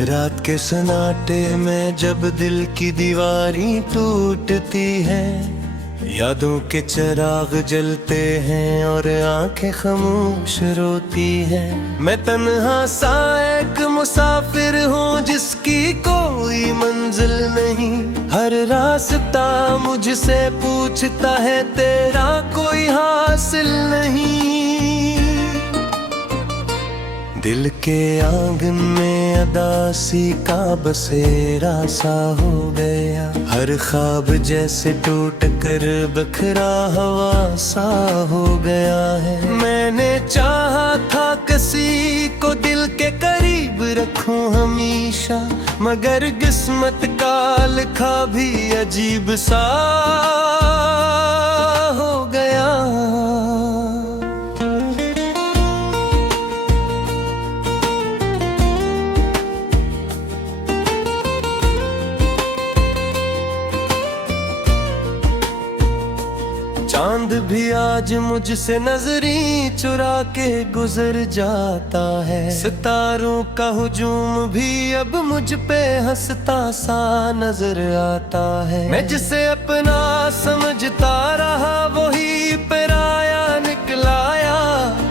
रात के सन्नाटे में जब दिल की दीवारें टूटती है, यादों के चिराग जलते हैं और आंखें खामोश रोती हैं। मैं तन्हा सा एक मुसाफिर हूँ जिसकी कोई मंजिल नहीं। हर रास्ता मुझसे पूछता है तेरा कोई हासिल नहीं। दिल के आंगन में अदासी का बसेरा सा हो गया। हर ख्वाब जैसे टूट कर बखरा हवा सा हो गया है। मैंने चाहा था किसी को दिल के करीब रखूं हमेशा, मगर किस्मत का लिखा भी अजीब सा हो गया। चांद भी आज मुझसे नजरें चुरा के गुजर जाता है। सितारों का हुजूम भी अब मुझ पे हंसता सा नजर आता है। मैं जिसे अपना समझता रहा वही पराया निकलाया।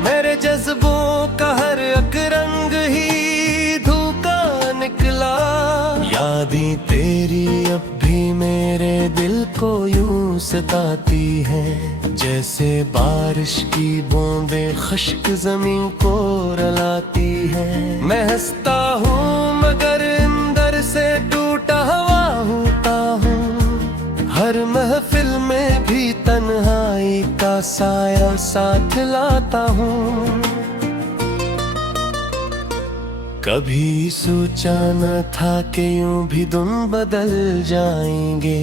मेरे जज्बों का हर एक रंग ही धोखा निकला। यादें तेरी अब भी मेरे दिल को यूं सताती है, जैसे बारिश की बूंदें खुश्क जमीन को रुलाती हैं। मैं हंसता हूँ मगर अंदर से टूटा हुआ होता हूँ। हर महफिल में भी तन्हाई का साया साथ लाता हूँ। कभी सोचा न था कि यूं भी दिन बदल जाएंगे।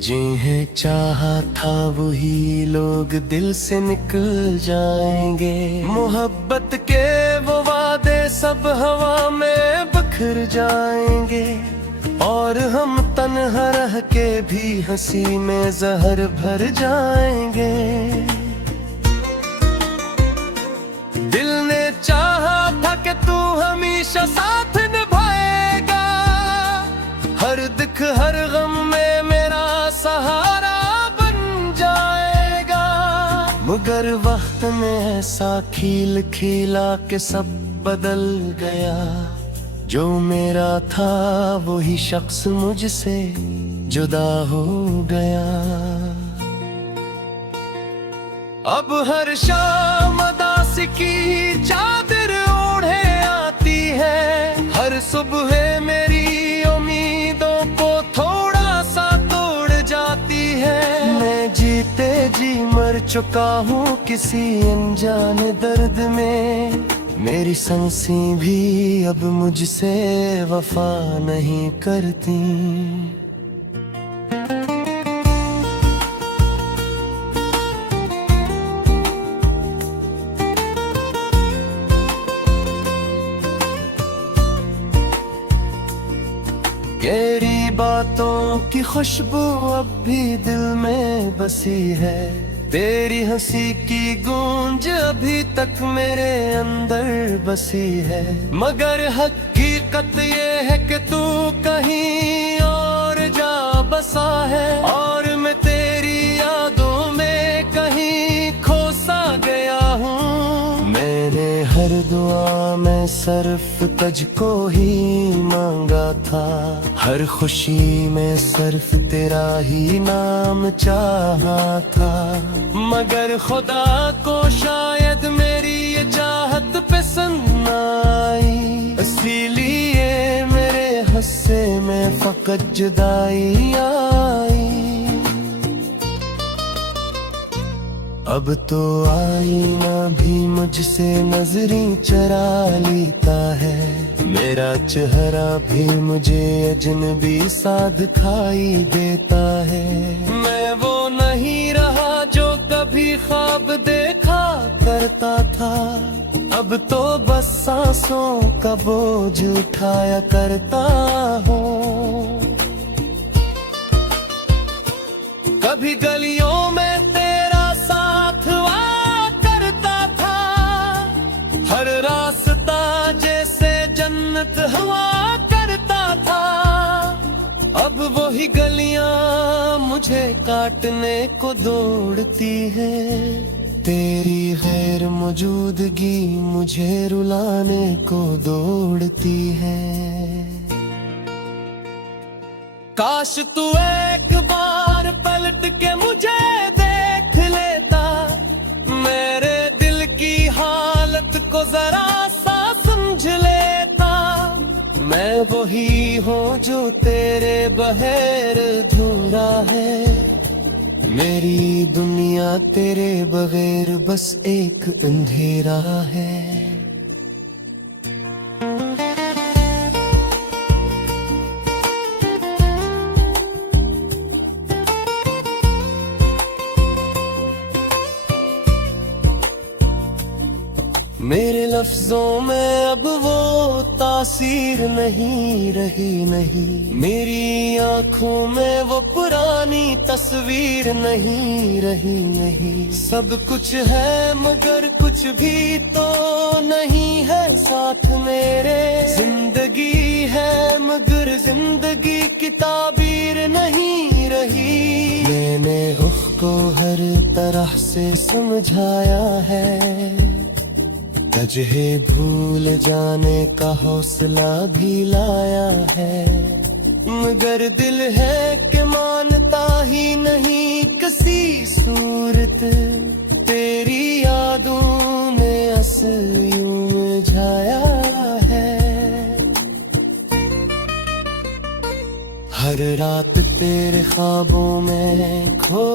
जिन्हें चाहा था वही लोग दिल से निकल जाएंगे। मोहब्बत के वो वादे सब हवा में बिखर जाएंगे, और हम तन्हा रह के भी हंसी में जहर भर जाएंगे। दिल ने चाहा था कि तू हमेशा साथ निभाएगा। हर दुख हर गम में मेरा सहारा बन जाएगा। मगर वक्त ने ऐसा खील खिला के सब बदल गया। जो मेरा था वही शख्स मुझसे जुदा हो गया। अब हर शाम उदासी की चादर ओढ़े आती है। हर सुबह मेरी उम्मीदों को थोड़ा सा तोड़ जाती है। मैं जीते जी मर चुका हूँ किसी अनजान दर्द में। मेरी सांसें भी अब मुझसे वफा नहीं करती। तेरी बातों की खुशबू अब भी दिल में बसी है। तेरी हंसी की गूंज अभी तक मेरे अंदर बसी है। मगर हकीकत ये है कि तू कहीं और जा बसा है, और मैं तेरी यादों में कहीं खोसा गया हूँ। मैंने हर दुआ में सिर्फ तुझको ही मांगा था। हर खुशी में सिर्फ तेरा ही नाम चाहा था। मगर खुदा को शायद मेरी ये चाहत पसंद न आई, इसीलिए मेरे हिस्से में फकत जुदाई आई। अब तो आईना भी मुझसे नजरें चरा लेता है। मेरा चेहरा भी मुझे अजनबी सा दिखाई देता है। मैं वो नहीं रहा जो कभी ख्वाब देखा करता था। अब तो बस सांसों का बोझ उठाया करता हूँ। कभी गलियों में तेरा साथ हुआ करता था। हर रास्ता जैसे जन्नत हुआ वही गलियां मुझे काटने को दौड़ती है, तेरी गैर मौजूदगी मुझे रुलाने को दौड़ती है। काश तू एक बार पलट के मुझे देख लेता, मेरे दिल की हालत को जरा सा समझ लेता। मैं वही हूँ जो तेरे बगैर अधूरा है, मेरी दुनिया तेरे बगैर बस एक अंधेरा है। मेरे लफ्जों में अब वो तासीर नहीं रही, नहीं मेरी आंखों में वो पुरानी तस्वीर नहीं रही, नहीं सब कुछ है मगर कुछ भी तो नहीं है साथ मेरे। जिंदगी है मगर जिंदगी की ताबीर नहीं रही। मैंने उसको हर तरह से समझाया है, तुझे भूल जाने का हौसला भी लाया है, मगर दिल है कि मानता ही नहीं किसी सूरत। तेरी यादों ने यूं मुरझाया है। हर रात तेरे ख्वाबों में खो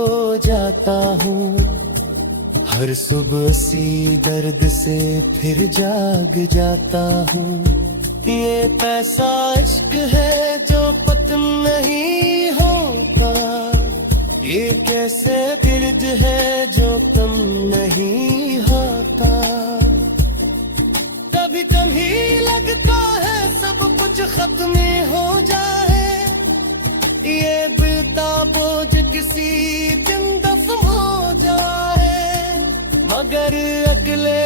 जाता हूँ, हर सुबह सी दर्द से फिर जाग जाता हूँ। ये पैसा इश्क है जो पतन नहीं होता, ये कैसे गिरद है जो कम नहीं होता। कभी कभी लगता है सब कुछ खत्म हो जाए, ये बीता बोझ किसी दिन दफन हो जाए, मगर अगले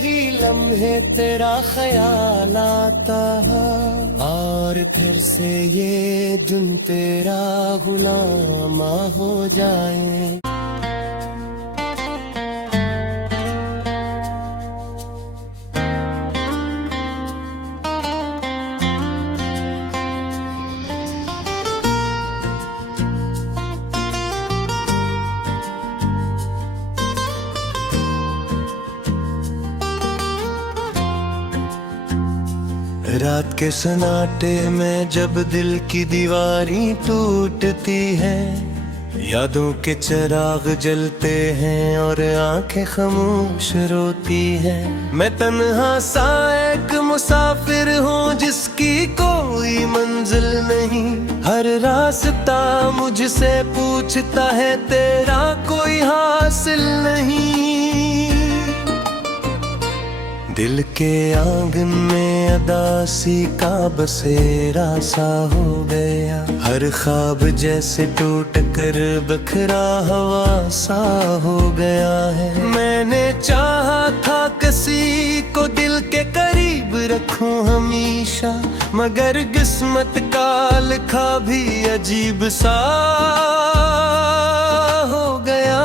ही लम्हे तेरा ख्याल आता है, और फिर से ये दिन तेरा गुलाम हो जाए। रात के सन्नाटे में जब दिल की दीवारी टूटती है, यादों के चिराग जलते हैं और आंखें खामोश रोती है। मैं तन्हा सा एक मुसाफिर हूँ जिसकी कोई मंजिल नहीं, हर रास्ता मुझसे पूछता है तेरा कोई हासिल नहीं। दिल के आंगन में अदासी का बसेरा सा हो गया, हर ख्वाब जैसे टूट कर बखरा हवा सा हो गया है। मैंने चाहा था किसी को दिल के करीब रखूं हमेशा, मगर किस्मत का लिखा भी अजीब सा हो गया।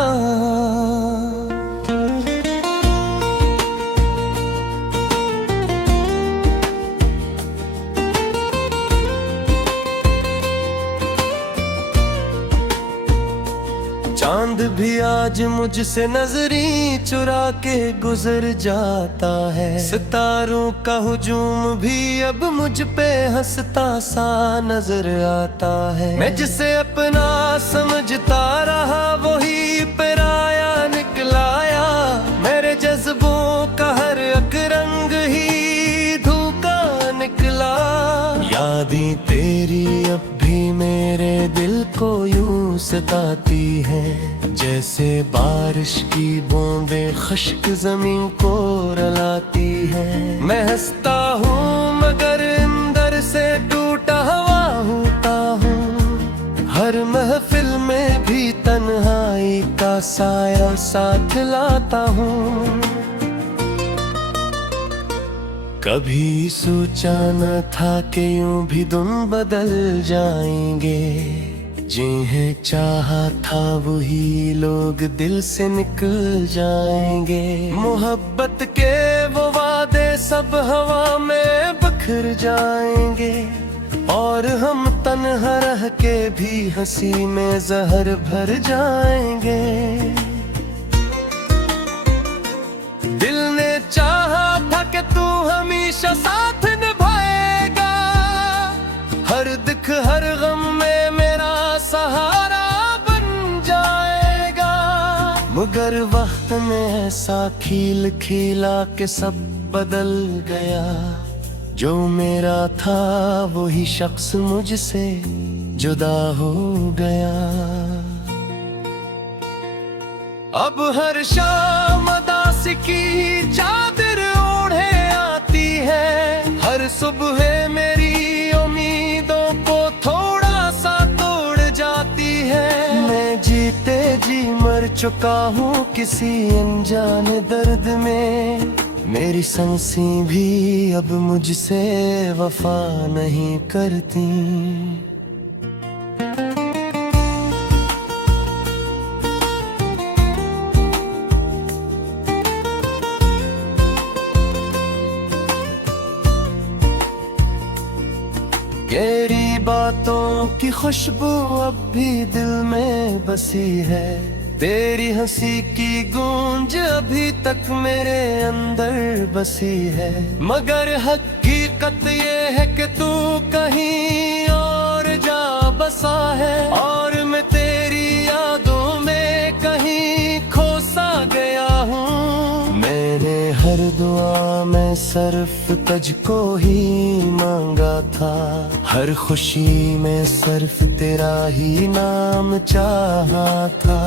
चांद भी आज मुझसे नजरी चुरा के गुजर जाता है, सितारों का हुजूम भी अब मुझ पे हंसता सा नजर आता है। मैं जिसे अपना समझता रहा वही पराया निकलाया, मेरे जज्बों का हर एक रंग ही धोखा निकला। यादें तेरी अब भी मेरे दिल को यूं सताती है, जैसे बारिश की बूंदें खुश्क जमीन को रुलाती है। मैं हंसता हूँ मगर अंदर से टूटा हुआ होता हूँ, हर महफिल में भी तन्हाई का साया साथ लाता हूँ। कभी सोचा न था कि यूं भी दिन बदल जाएंगे, जिन्हें चाहा था वही लोग दिल से निकल जाएंगे। मोहब्बत के वो वादे सब हवा में बिखर जाएंगे, और हम तन्हा रह के भी हंसी में जहर भर जाएंगे। दिल ने चाहा था कि तू हमेशा साथ निभाएगा, हर दुख हर गम में मेरा सहारा बन जाएगा। मगर वक्त ने ऐसा खेल खेला कि सब बदल गया, जो मेरा था वही शख्स मुझसे जुदा हो गया। अब हर शाम उदासी की चादर ओढ़े आती है, हर सुबह मेरी उम्मीदों को थोड़ा सा तोड़ जाती है। मैं जीते जी मर चुका हूँ किसी अनजाने दर्द में, मेरी सांसें भी अब मुझसे वफा नहीं करती। तेरी बातों की खुशबू अब भी दिल में बसी है, तेरी हंसी की गूंज अभी तक मेरे अंदर बसी है। मगर हकीकत ये है कि तू कहीं और जा बसा है, और मैं तेरी यादों में कहीं खोसा गया हूँ। मैंने हर दुआ में सिर्फ तुझको ही मांगा था, हर खुशी में सिर्फ तेरा ही नाम चाहा था।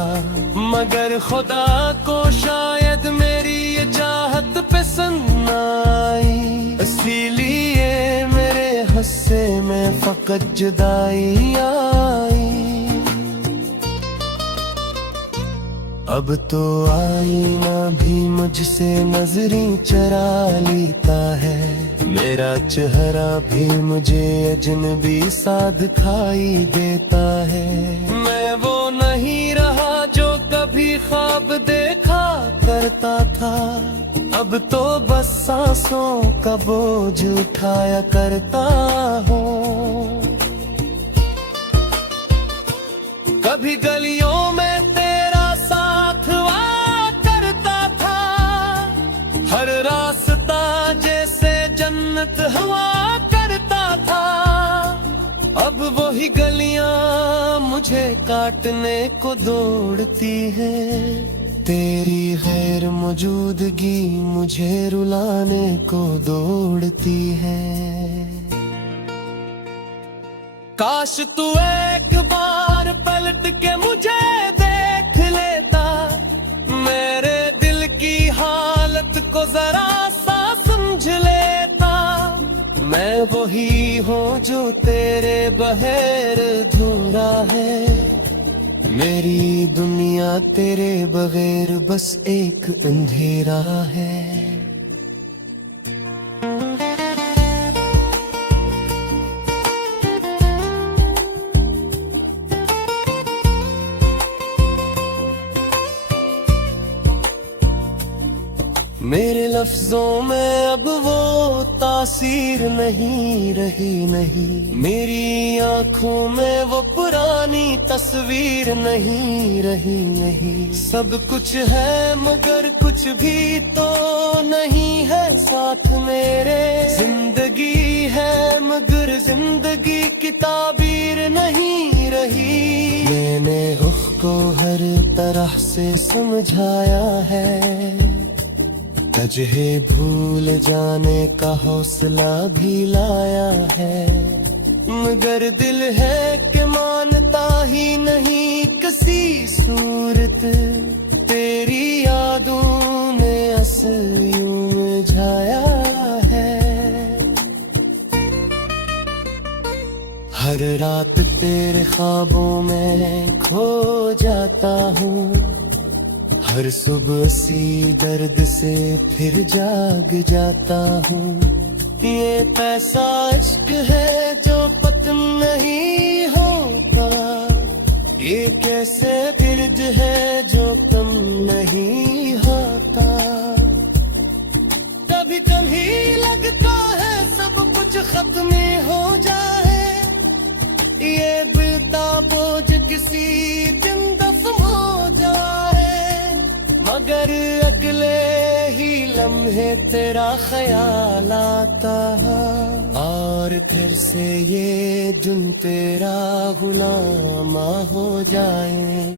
मगर खुदा को शायद मेरी ये चाहत पसंद न आई, इसीलिए मेरे हिस्से में फकत जुदाई आई। अब तो आईना भी मुझसे नजरें चरा लेता है, मेरा चेहरा भी मुझे अजनबी सा दिखाई देता है। मैं वो नहीं रहा जो कभी ख्वाब देखा करता था, अब तो बस सांसों का बोझ उठाया करता हूँ। कभी गलियों में तेरा साथ हुआ करता था, हर रास्ता जैसे जन्नत हुआ करता था। अब वही गलियां मुझे काटने को दौड़ती है, तेरी गैर मौजूदगी मुझे रुलाने को दौड़ती है। काश तू एक बार पलट के मुझे देख लेता, मेरे दिल की हालत को जरा सा समझ लेता। मैं वही हूँ जो तेरे बगैर अधूरा है, मेरी दुनिया तेरे बगैर बस एक अंधेरा है। मेरे लफ्जों में अब वो तासीर नहीं रही, नहीं मेरी आंखों में वो पुरानी तस्वीर नहीं रही, नहीं सब कुछ है मगर कुछ भी तो नहीं है साथ मेरे। जिंदगी है मगर जिंदगी की ताबीर नहीं रही। मैंने रुख को हर तरह से समझाया है, तुझे भूल जाने का हौसला भी लाया है, मगर दिल है कि मानता ही नहीं किसी सूरत। तेरी यादों ने असल यूं मुरझाया है। हर रात तेरे ख्वाबों में खो जाता हूँ, हर सुबह सी दर्द से फिर जाग जाता हूँ। ये कैसा इश्क है जो पतन नहीं होता, ये कैसे गिर्द है जो कम नहीं होता। कभी कभी लगता है सब कुछ खत्म हो जाए, ये बीता बोझ किसी दिन दफन हो जाए। मगर अगले ही लम्हे तेरा ख्याल आता है, और फिर से ये जुन तेरा गुलाम हो जाए।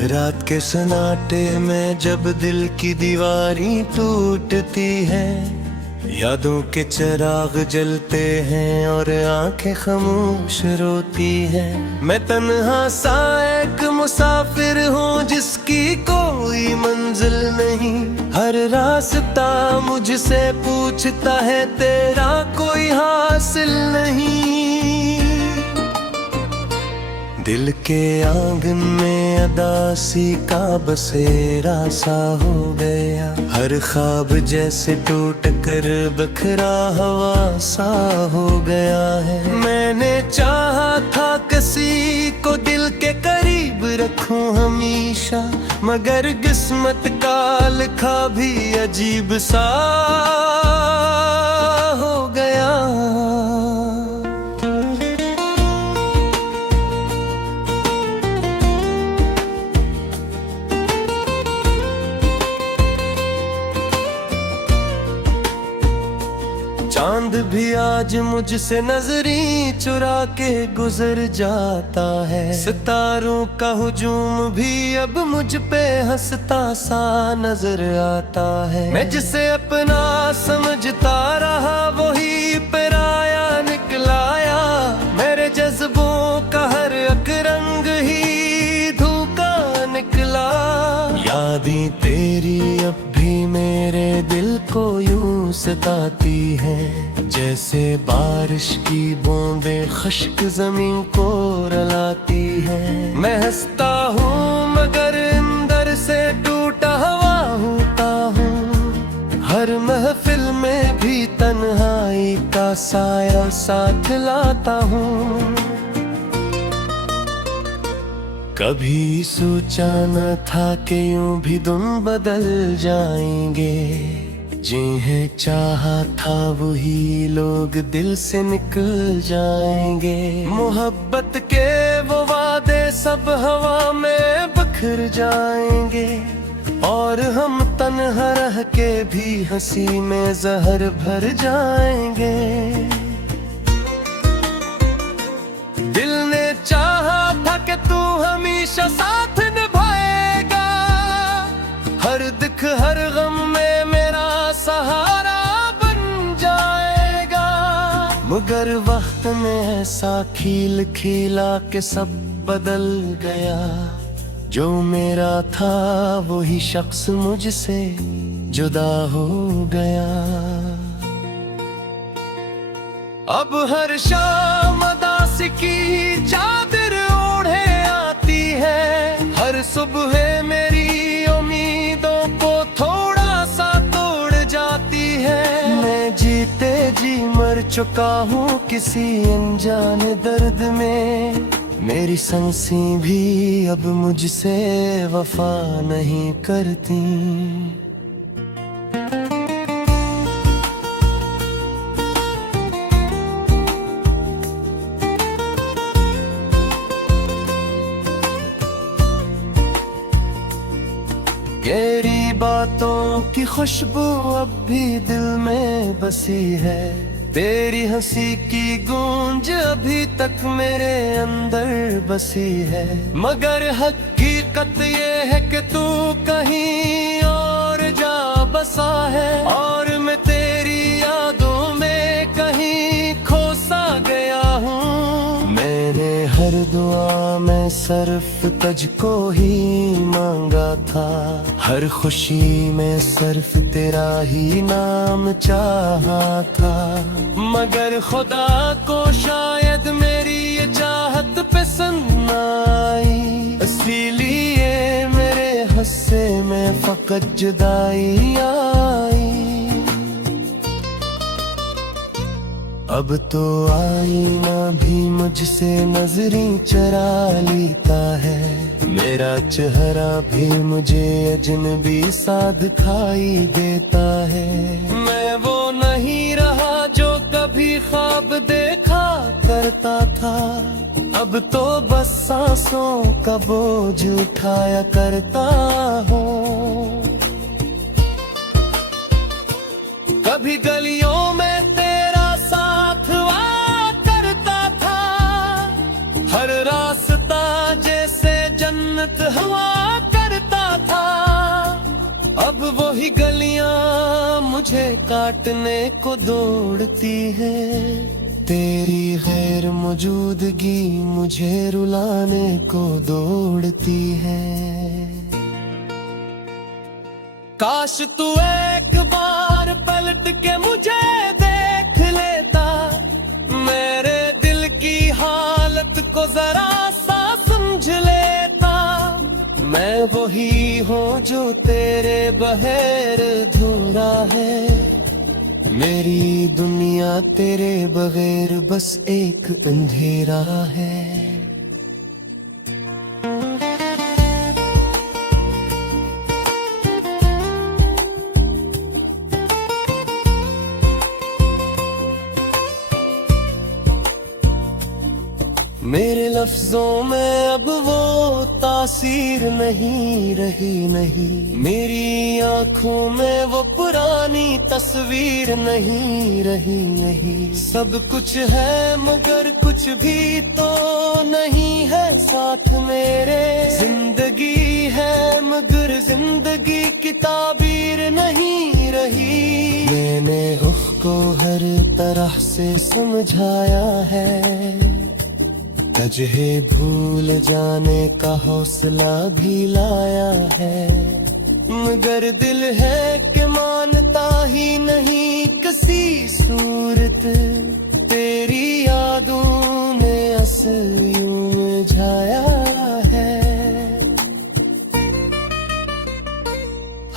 रात के सन्नाटे में जब दिल की दीवारें टूटती है, यादों के चिराग जलते हैं और आंखें खामोश रोती हैं। मैं तन्हा सा एक मुसाफिर हूँ जिसकी कोई मंजिल नहीं, हर रास्ता मुझसे पूछता है तेरा कोई हासिल नहीं। दिल के आंगन में अदासी का बसेरा सा हो गया, हर ख्वाब जैसे टूट कर बखरा हवा सा हो गया है। मैंने चाहा था किसी को दिल के करीब रखूं हमेशा, मगर किस्मत का लिखा भी अजीब सा हो गया। चांद भी आज मुझसे नजरें चुरा के गुजर जाता है, सितारों का हुजूम भी अब मुझ पे हंसता सा नजर आता है। मैं जिसे अपना समझता रहा वही पराया निकलाया, मेरे जज्बों का हर एक रंग ही धोखा निकला। यादें तेरी अब भी मेरे दिल को यूं सताती है, जैसे बारिश की बूंदें खुश्क जमीन को रुलाती है। मैं हंसता हूँ मगर अंदर से टूटा हुआ होता हूँ, हर महफिल में भी तन्हाई का साया साथ लाता हूँ। कभी सोचा न था कि यूं भी दिन बदल जाएंगे, जिन्हें चाहा था वही लोग दिल से निकल जाएंगे। मोहब्बत के वो वादे सब हवा में बिखर जाएंगे, और हम तन्हा रह के भी हंसी में जहर भर जाएंगे। दिल ने चाहा था कि तू हमेशा साथ निभाएगा, हर दुख हर गम में मेरा सहारा बन जाएगा। मगर वक्त ने ऐसा खील खिला के सब बदल गया, जो मेरा था वही शख्स मुझसे जुदा हो गया। अब हर शाम उदासी की चादर ओढ़े आती है, हर सुबह मेरी उम्मीदों को थोड़ा सा तोड़ जाती है। मैं जीते जी मर चुका हूँ किसी अनजान दर्द में, मेरी सांसें भी अब मुझसे वफा नहीं करती। तेरी बातों की खुशबू अब भी दिल में बसी है, तेरी हंसी की गूंज अभी तक मेरे अंदर बसी है। मगर हकीकत ये है कि तू कहीं और जा बसा है, और मैं तेरी यादों में कहीं खो सा गया हूँ। हर दुआ में सिर्फ तुझको ही मांगा था, हर खुशी में सिर्फ तेरा ही नाम चाहा था। मगर खुदा को शायद मेरी ये चाहत पसंद न आई, इसीलिए मेरे हिस्से में फकत जुदाई आई। अब तो आईना भी मुझसे नजरें चरा लेता है, मेरा चेहरा भी मुझे अजनबी सा दिखाई देता है। मैं वो नहीं रहा जो कभी ख्वाब देखा करता था, अब तो बस सांसों का बोझ उठाया करता हूँ। कभी गलियों में तेरा साथ हुआ करता था, हर रास्ता जैसे जन्नत हुआ करता था। अब वही गलियां मुझे काटने को दौड़ती है, तेरी गैर मौजूदगी मुझे रुलाने को दौड़ती है। काश तू एक बार पलट के मुझे देख लेता, मेरे दिल की हालत को जरा सा समझ लेता। मैं वही हूँ जो तेरे बगैर अधूरा है, मेरी दुनिया तेरे बगैर बस एक अंधेरा है। मेरे लफ्जों में अब वो तासीर नहीं रही, नहीं मेरी आंखों में वो पुरानी तस्वीर नहीं रही, नहीं। सब कुछ है मगर कुछ भी तो नहीं है साथ मेरे, जिंदगी है मगर जिंदगी की ताबीर नहीं रही। मैंने उसको हर तरह से समझाया है, तुझे भूल जाने का हौसला भी लाया है, मगर दिल है कि मानता ही नहीं किसी सूरत। तेरी यादों ने असर यूं मुरझाया है,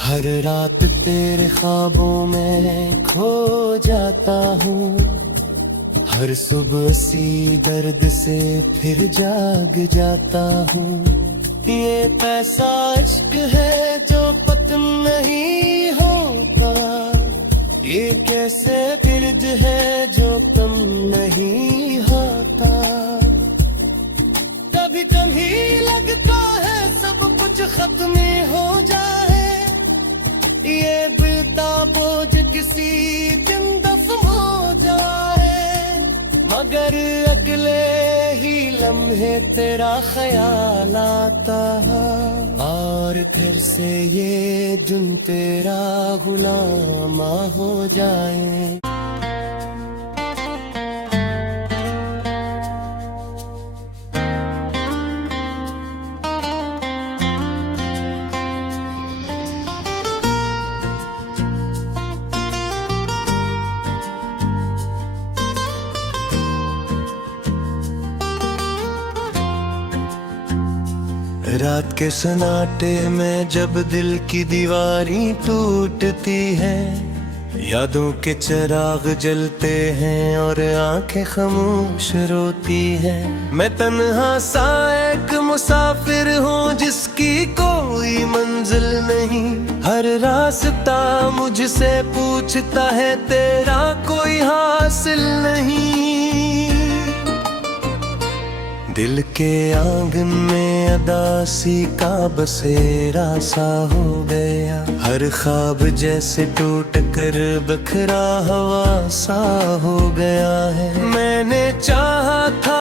हर रात तेरे ख्वाबों में खो जाता हूँ, हर सुबह सी दर्द से फिर जाग जाता हूँ। ये कैसा इश्क है जो पता नहीं होता, ये कैसे गिर्द है जो कम नहीं होता। कभी कभी लगता है सब कुछ खत्म हो जाए, ये बिलता बोझ किसी दिन दफन हो जाए, मगर अगले ही लम्हे तेरा ख्याल आता है, और फिर से ये दिन तेरा गुलाम हो जाए। रात के सन्नाटे में जब दिल की दीवारें टूटती है, यादों के चिराग जलते हैं और आंखें खामोश रोती हैं। मैं तन्हा सा एक मुसाफिर हूँ जिसकी कोई मंजिल नहीं, हर रास्ता मुझसे पूछता है तेरा कोई हासिल नहीं। दिल के आंगन में अदासी का बसेरा सा हो गया, हर ख्वाब जैसे टूट कर बखरा हवा सा हो गया है। मैंने चाहा था